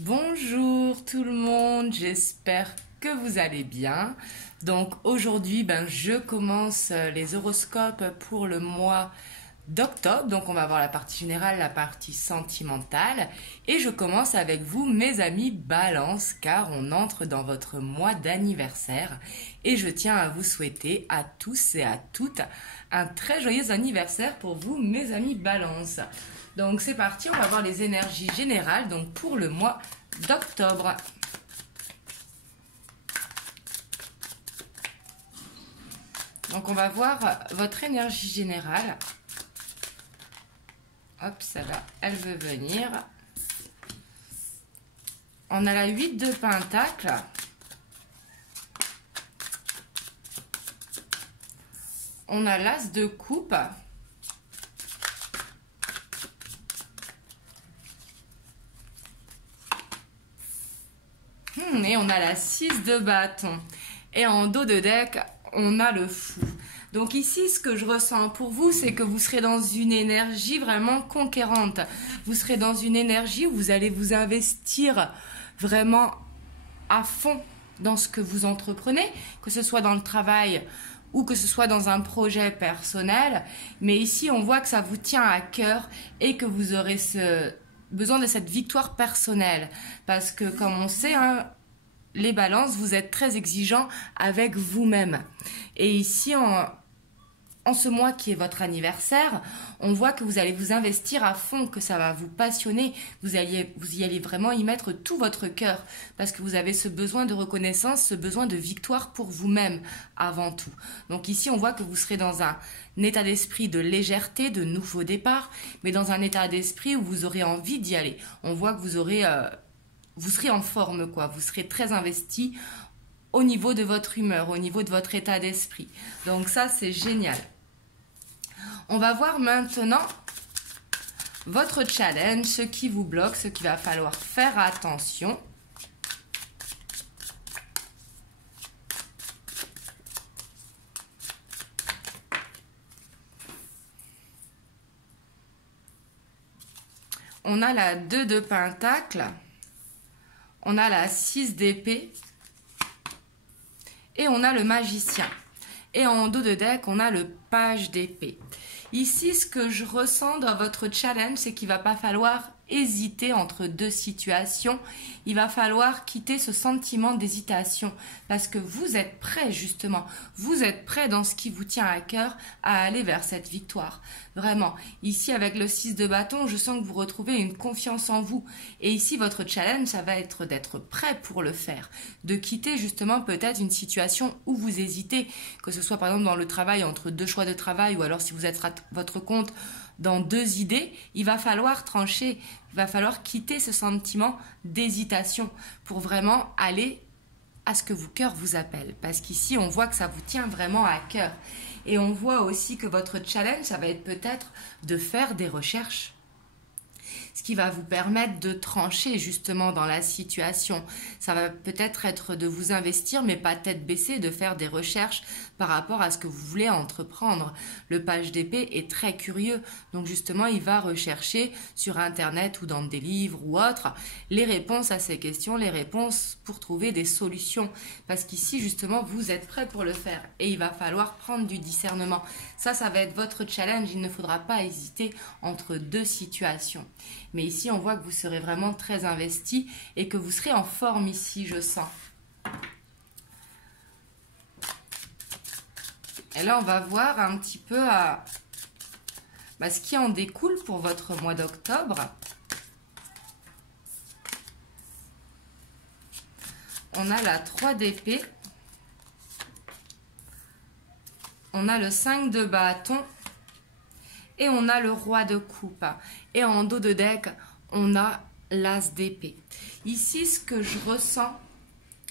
Bonjour tout le monde, j'espère que vous allez bien. Donc aujourd'hui, je commence les horoscopes pour le mois d'octobre. Donc on va voir la partie générale, la partie sentimentale. Et je commence avec vous, mes amis Balance, car on entre dans votre mois d'anniversaire. Et je tiens à vous souhaiter à tous et à toutes un très joyeux anniversaire pour vous, mes amis Balance. Donc c'est parti, on va voir les énergies générales donc pour le mois d'octobre. Donc on va voir votre énergie générale. Hop, celle-là, elle veut venir. On a la 8 de Pentacle. On a l'As de Coupe. Et on a la 6 de bâton. Et en dos de deck, on a le Fou. Donc ici, ce que je ressens pour vous, c'est que vous serez dans une énergie vraiment conquérante. Vous serez dans une énergie où vous allez vous investir vraiment à fond dans ce que vous entreprenez, que ce soit dans le travail ou que ce soit dans un projet personnel. Mais ici, on voit que ça vous tient à cœur et que vous aurez besoin de cette victoire personnelle. Parce que comme on sait, les balances, vous êtes très exigeants avec vous-même. Et ici, en ce mois qui est votre anniversaire, on voit que vous allez vous investir à fond, que ça va vous passionner. Vous y allez vraiment y mettre tout votre cœur. Parce que vous avez ce besoin de reconnaissance, ce besoin de victoire pour vous-même avant tout. Donc ici, on voit que vous serez dans un état d'esprit de légèreté, de nouveau départ, mais dans un état d'esprit où vous aurez envie d'y aller. On voit que vous serez en forme, quoi. Vous serez très investi au niveau de votre humeur, au niveau de votre état d'esprit. Donc ça, c'est génial. On va voir maintenant votre challenge, ce qui vous bloque, ce qu'il va falloir faire attention. On a la 2 de Pentacle. On a la 6 d'épée et on a le magicien. Et en dos de deck, on a le page d'épée. Ici, ce que je ressens dans votre challenge, c'est qu'il ne va pas falloir hésiter entre deux situations. Il va falloir quitter ce sentiment d'hésitation parce que vous êtes prêt justement. Vous êtes prêt dans ce qui vous tient à cœur à aller vers cette victoire. Vraiment. Ici, avec le 6 de bâton, je sens que vous retrouvez une confiance en vous. Et ici, votre challenge, ça va être d'être prêt pour le faire. De quitter justement peut-être une situation où vous hésitez, que ce soit par exemple dans le travail entre deux choix de travail ou alors si vous êtes à votre compte dans deux idées, il va falloir trancher, il va falloir quitter ce sentiment d'hésitation pour vraiment aller à ce que vos cœurs vous appellent. Parce qu'ici, on voit que ça vous tient vraiment à cœur. Et on voit aussi que votre challenge, ça va être peut-être de faire des recherches. Ce qui va vous permettre de trancher justement dans la situation. Ça va peut-être être de vous investir, mais pas tête baissée, de faire des recherches par rapport à ce que vous voulez entreprendre. Le page d'épée est très curieux, donc justement il va rechercher sur internet ou dans des livres ou autres les réponses à ces questions, les réponses pour trouver des solutions. Parce qu'ici justement vous êtes prêt pour le faire et il va falloir prendre du discernement. Ça va être votre challenge, il ne faudra pas hésiter entre deux situations. Mais ici, on voit que vous serez vraiment très investi et que vous serez en forme ici, je sens. Et là, on va voir un petit peu ce qui en découle pour votre mois d'octobre. On a la 3 d'épée. On a le 5 de bâton. Et on a le roi de coupe. Et en dos de deck, on a l'as d'épée. Ici, ce que je ressens,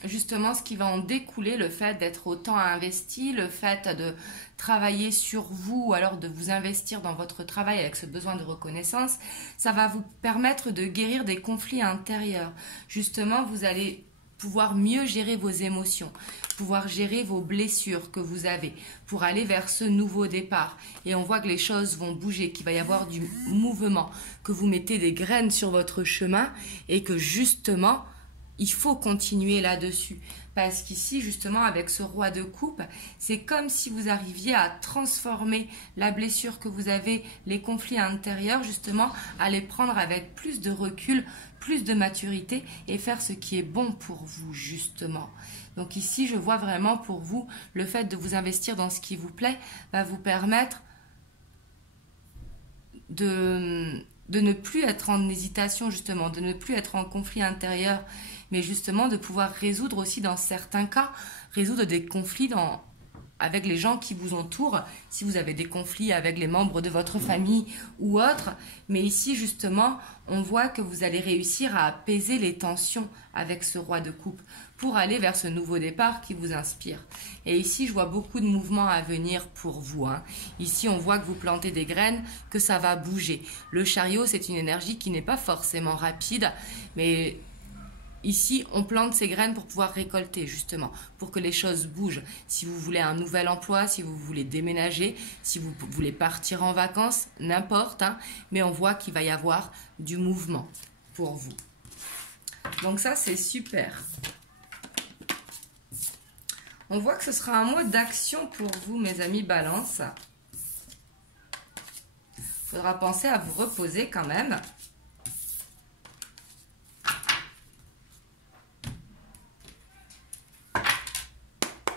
justement, ce qui va en découler, le fait d'être autant investi, le fait de travailler sur vous, ou alors de vous investir dans votre travail avec ce besoin de reconnaissance, ça va vous permettre de guérir des conflits intérieurs. Justement, vous allez pouvoir mieux gérer vos émotions, pouvoir gérer vos blessures que vous avez, pour aller vers ce nouveau départ. Et on voit que les choses vont bouger, qu'il va y avoir du mouvement, que vous mettez des graines sur votre chemin et que justement, il faut continuer là-dessus. Parce qu'ici, justement, avec ce roi de coupe, c'est comme si vous arriviez à transformer la blessure que vous avez, les conflits intérieurs, justement, à les prendre avec plus de recul, plus de maturité et faire ce qui est bon pour vous, justement. Donc ici, je vois vraiment pour vous, le fait de vous investir dans ce qui vous plaît va vous permettre de ne plus être en hésitation, justement, de ne plus être en conflit intérieur, mais justement de pouvoir résoudre aussi dans certains cas, résoudre des conflits avec les gens qui vous entourent, si vous avez des conflits avec les membres de votre famille ou autres. Mais ici, justement, on voit que vous allez réussir à apaiser les tensions avec ce roi de coupe pour aller vers ce nouveau départ qui vous inspire. Et ici, je vois beaucoup de mouvements à venir pour vous. Ici, on voit que vous plantez des graines, que ça va bouger. Le chariot, c'est une énergie qui n'est pas forcément rapide, mais ici, on plante ces graines pour pouvoir récolter, justement, pour que les choses bougent. Si vous voulez un nouvel emploi, si vous voulez déménager, si vous voulez partir en vacances, n'importe, mais on voit qu'il va y avoir du mouvement pour vous. Donc ça, c'est super. On voit que ce sera un mois d'action pour vous, mes amis Balance. Il faudra penser à vous reposer quand même.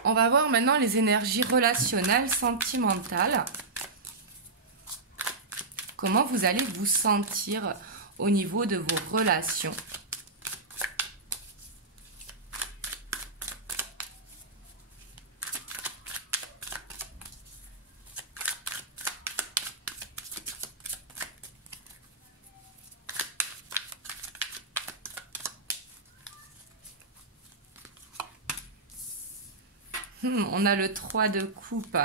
On va voir maintenant les énergies relationnelles, sentimentales. Comment vous allez vous sentir au niveau de vos relations. On a le 3 de coupe.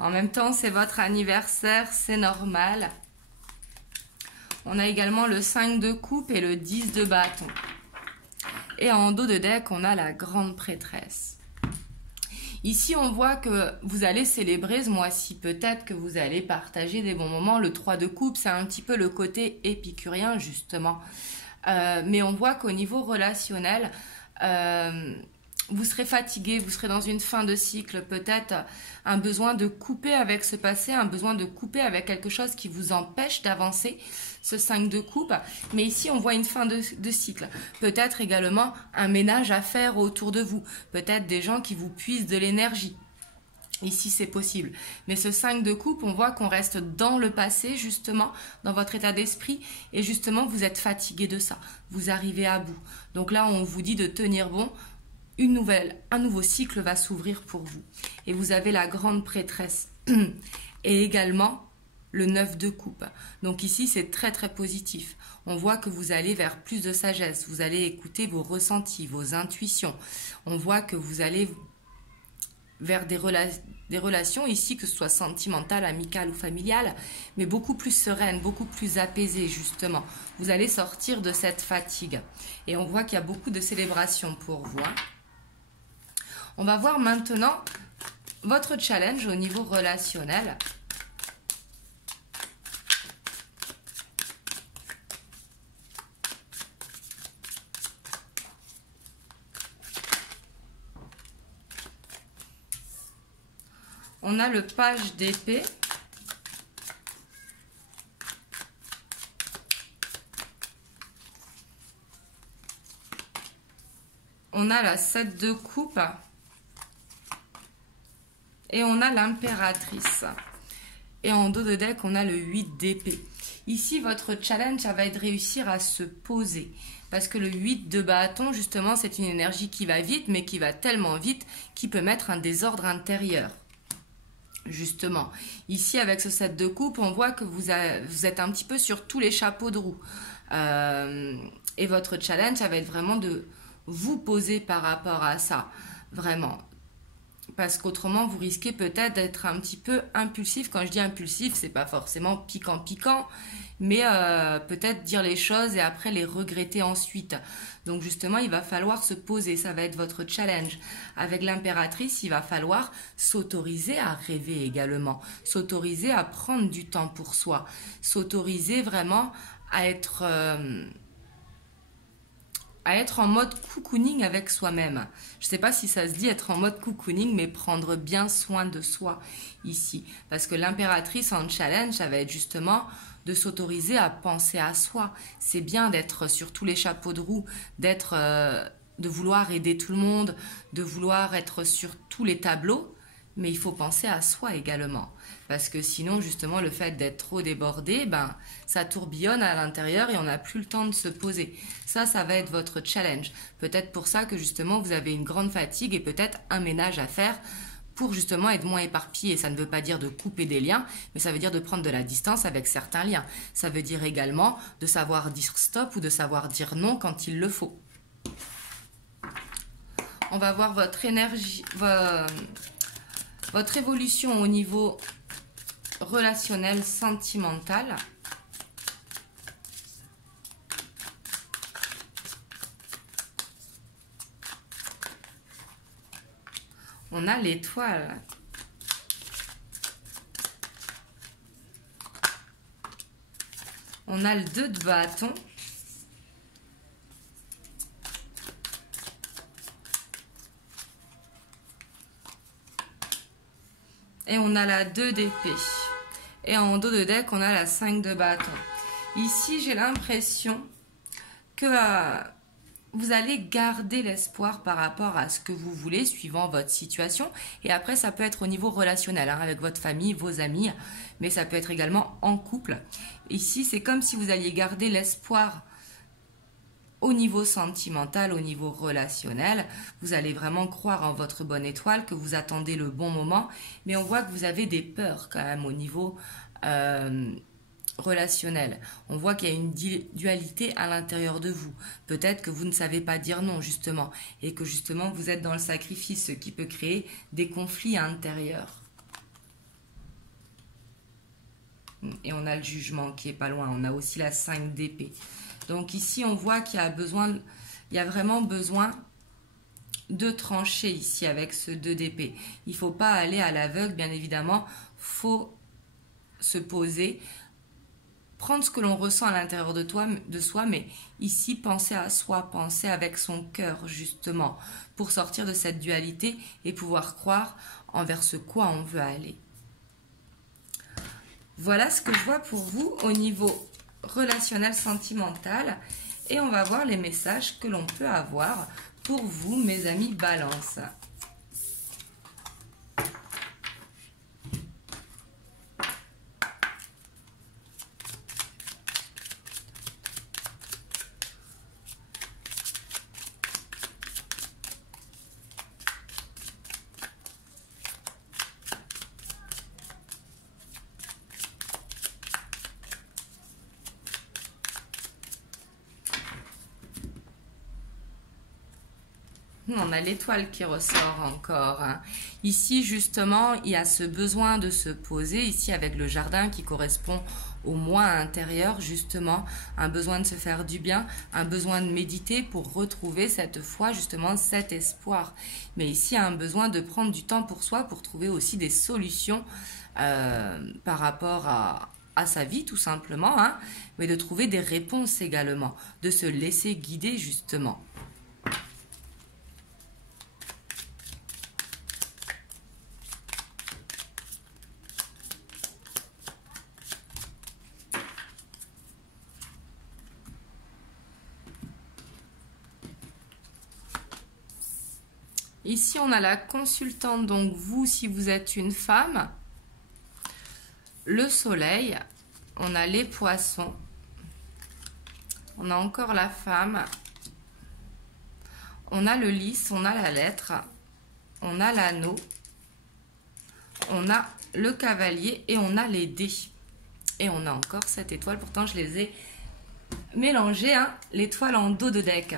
En même temps, c'est votre anniversaire, c'est normal. On a également le 5 de coupe et le 10 de bâton. Et en dos de deck, on a la grande prêtresse. Ici, on voit que vous allez célébrer ce mois-ci. Peut-être que vous allez partager des bons moments. Le 3 de coupe, c'est un petit peu le côté épicurien, justement. Mais on voit qu'au niveau relationnel, vous serez fatigué, vous serez dans une fin de cycle, peut-être un besoin de couper avec ce passé, un besoin de couper avec quelque chose qui vous empêche d'avancer, ce 5 de coupe. Mais ici, on voit une fin de cycle. Peut-être également un ménage à faire autour de vous. Peut-être des gens qui vous puisent de l'énergie. Ici, c'est possible. Mais ce 5 de coupe, on voit qu'on reste dans le passé, justement, dans votre état d'esprit. Et justement, vous êtes fatigué de ça. Vous arrivez à bout. Donc là, on vous dit de tenir bon. Un nouveau cycle va s'ouvrir pour vous. Et vous avez la grande prêtresse. Et également le 9 de coupe. Donc ici, c'est très très positif. On voit que vous allez vers plus de sagesse. Vous allez écouter vos ressentis, vos intuitions. On voit que vous allez vers des relations ici, que ce soit sentimentales, amicales ou familiales, mais beaucoup plus sereines, beaucoup plus apaisées, justement. Vous allez sortir de cette fatigue. Et on voit qu'il y a beaucoup de célébrations pour vous. On va voir maintenant votre challenge au niveau relationnel. On a le page d'épée. On a la 7 de coupe. Et on a l'impératrice. Et en dos de deck, on a le 8 d'épée. Ici, votre challenge, ça va être de réussir à se poser. Parce que le 8 de bâton, justement, c'est une énergie qui va vite, mais qui va tellement vite qu'il peut mettre un désordre intérieur. Justement. Ici, avec ce 7 de coupe, on voit que vous êtes un petit peu sur tous les chapeaux de roue. Et votre challenge, ça va être vraiment de vous poser par rapport à ça. Vraiment. Parce qu'autrement, vous risquez peut-être d'être un petit peu impulsif. Quand je dis impulsif, c'est pas forcément piquant, mais peut-être dire les choses et après les regretter ensuite. Donc justement, il va falloir se poser. Ça va être votre challenge. Avec l'impératrice, il va falloir s'autoriser à rêver également. S'autoriser à prendre du temps pour soi. S'autoriser vraiment à être en mode cocooning avec soi-même. Je ne sais pas si ça se dit être en mode cocooning, mais prendre bien soin de soi ici. Parce que l'impératrice en challenge, ça va être justement de s'autoriser à penser à soi. C'est bien d'être sur tous les chapeaux de roue, de vouloir aider tout le monde, de vouloir être sur tous les tableaux, mais il faut penser à soi également. Parce que sinon, justement, le fait d'être trop débordé, ça tourbillonne à l'intérieur et on n'a plus le temps de se poser. Ça va être votre challenge. Peut-être pour ça que, justement, vous avez une grande fatigue et peut-être un ménage à faire pour, justement, être moins éparpillé. Ça ne veut pas dire de couper des liens, mais ça veut dire de prendre de la distance avec certains liens. Ça veut dire également de savoir dire stop ou de savoir dire non quand il le faut. On va voir votre énergie, votre évolution au niveau relationnel, sentimental. On a l'étoile. On a le 2 de bâton. Et on a la 2 d'épée. Et en dos de deck, on a la 5 de bâton. Ici, j'ai l'impression que vous allez garder l'espoir par rapport à ce que vous voulez, suivant votre situation. Et après, ça peut être au niveau relationnel, avec votre famille, vos amis, mais ça peut être également en couple. Ici, c'est comme si vous alliez garder l'espoir au niveau sentimental, au niveau relationnel. Vous allez vraiment croire en votre bonne étoile, que vous attendez le bon moment, mais on voit que vous avez des peurs quand même au niveau relationnel. On voit qu'il y a une dualité à l'intérieur de vous. Peut-être que vous ne savez pas dire non, justement, et que justement vous êtes dans le sacrifice, ce qui peut créer des conflits intérieurs. Et on a le jugement qui est pas loin. On a aussi la 5 d'épée. Donc ici, on voit qu'il y a vraiment besoin de trancher ici avec ce 2 d'épée. Il ne faut pas aller à l'aveugle, bien évidemment. Il faut se poser, prendre ce que l'on ressent à l'intérieur de soi, mais ici, penser à soi, penser avec son cœur, justement, pour sortir de cette dualité et pouvoir croire envers ce quoi on veut aller. Voilà ce que je vois pour vous au niveau relationnel, sentimental. Et on va voir les messages que l'on peut avoir pour vous, mes amis Balance. On a l'étoile qui ressort encore. Ici, justement, il y a ce besoin de se poser. Ici, avec le jardin qui correspond au moi intérieur, justement, un besoin de se faire du bien, un besoin de méditer pour retrouver cette foi, justement, cet espoir. Mais ici, un besoin de prendre du temps pour soi, pour trouver aussi des solutions par rapport à sa vie, tout simplement, mais de trouver des réponses également, de se laisser guider, justement. Ici, on a la consultante, donc vous, si vous êtes une femme, le soleil, on a les poissons, on a encore la femme, on a le lys, on a la lettre, on a l'anneau, on a le cavalier et on a les dés. Et on a encore cette étoile, pourtant je les ai mélanger hein, l'étoile en dos de deck.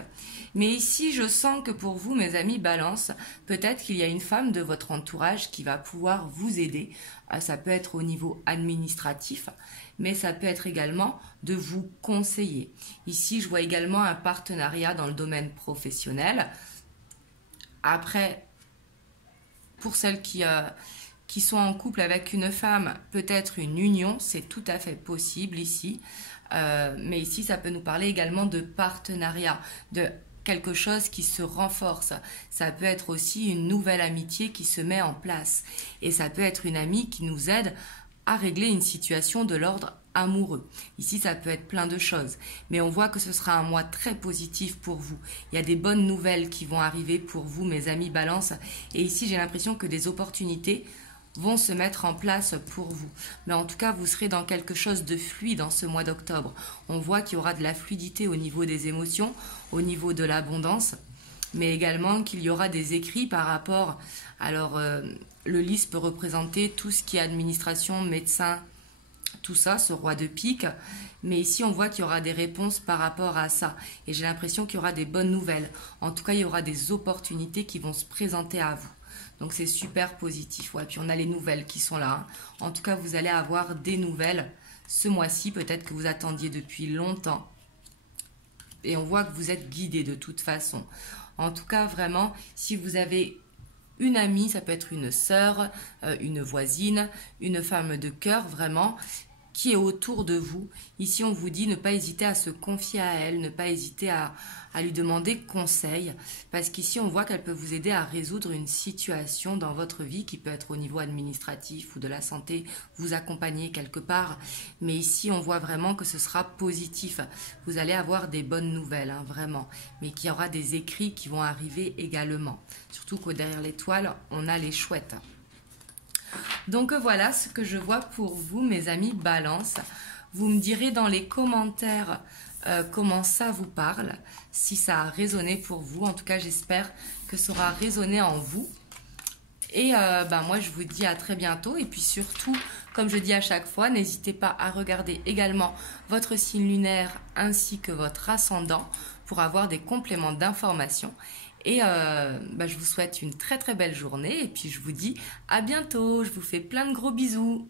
Mais ici, je sens que pour vous, mes amis Balance, peut-être qu'il y a une femme de votre entourage qui va pouvoir vous aider. Ça peut être au niveau administratif, mais ça peut être également de vous conseiller. Ici, je vois également un partenariat dans le domaine professionnel. Après, pour celles qui sont en couple avec une femme, peut-être une union, c'est tout à fait possible ici. Mais ici, ça peut nous parler également de partenariat, de quelque chose qui se renforce. Ça peut être aussi une nouvelle amitié qui se met en place. Et ça peut être une amie qui nous aide à régler une situation de l'ordre amoureux. Ici, ça peut être plein de choses. Mais on voit que ce sera un mois très positif pour vous. Il y a des bonnes nouvelles qui vont arriver pour vous, mes amis Balance. Et ici, j'ai l'impression que des opportunités vont se mettre en place pour vous. Mais en tout cas, vous serez dans quelque chose de fluide en ce mois d'octobre. On voit qu'il y aura de la fluidité au niveau des émotions, au niveau de l'abondance, mais également qu'il y aura des écrits par rapport... Alors, le lys peut représenter tout ce qui est administration, médecin, tout ça, ce roi de pique. Mais ici, on voit qu'il y aura des réponses par rapport à ça. Et j'ai l'impression qu'il y aura des bonnes nouvelles. En tout cas, il y aura des opportunités qui vont se présenter à vous. Donc c'est super positif. Ouais. Puis on a les nouvelles qui sont là. Hein. En tout cas, vous allez avoir des nouvelles ce mois-ci, peut-être que vous attendiez depuis longtemps. Et on voit que vous êtes guidé de toute façon. En tout cas, vraiment, si vous avez une amie, ça peut être une sœur, une voisine, une femme de cœur, vraiment, qui est autour de vous. Ici, on vous dit ne pas hésiter à se confier à elle, ne pas hésiter à lui demander conseil, parce qu'ici, on voit qu'elle peut vous aider à résoudre une situation dans votre vie qui peut être au niveau administratif ou de la santé, vous accompagner quelque part. Mais ici, on voit vraiment que ce sera positif. Vous allez avoir des bonnes nouvelles, hein, vraiment, mais qu'il y aura des écrits qui vont arriver également. Surtout que derrière l'étoile, on a les chouettes. Donc voilà ce que je vois pour vous, mes amis Balance. Vous me direz dans les commentaires comment ça vous parle, si ça a résonné pour vous. En tout cas, j'espère que ça aura résonné en vous. Et moi, je vous dis à très bientôt. Et puis surtout, comme je dis à chaque fois, n'hésitez pas à regarder également votre signe lunaire ainsi que votre ascendant pour avoir des compléments d'informations. Et je vous souhaite une très très belle journée et puis je vous dis à bientôt. Je vous fais plein de gros bisous.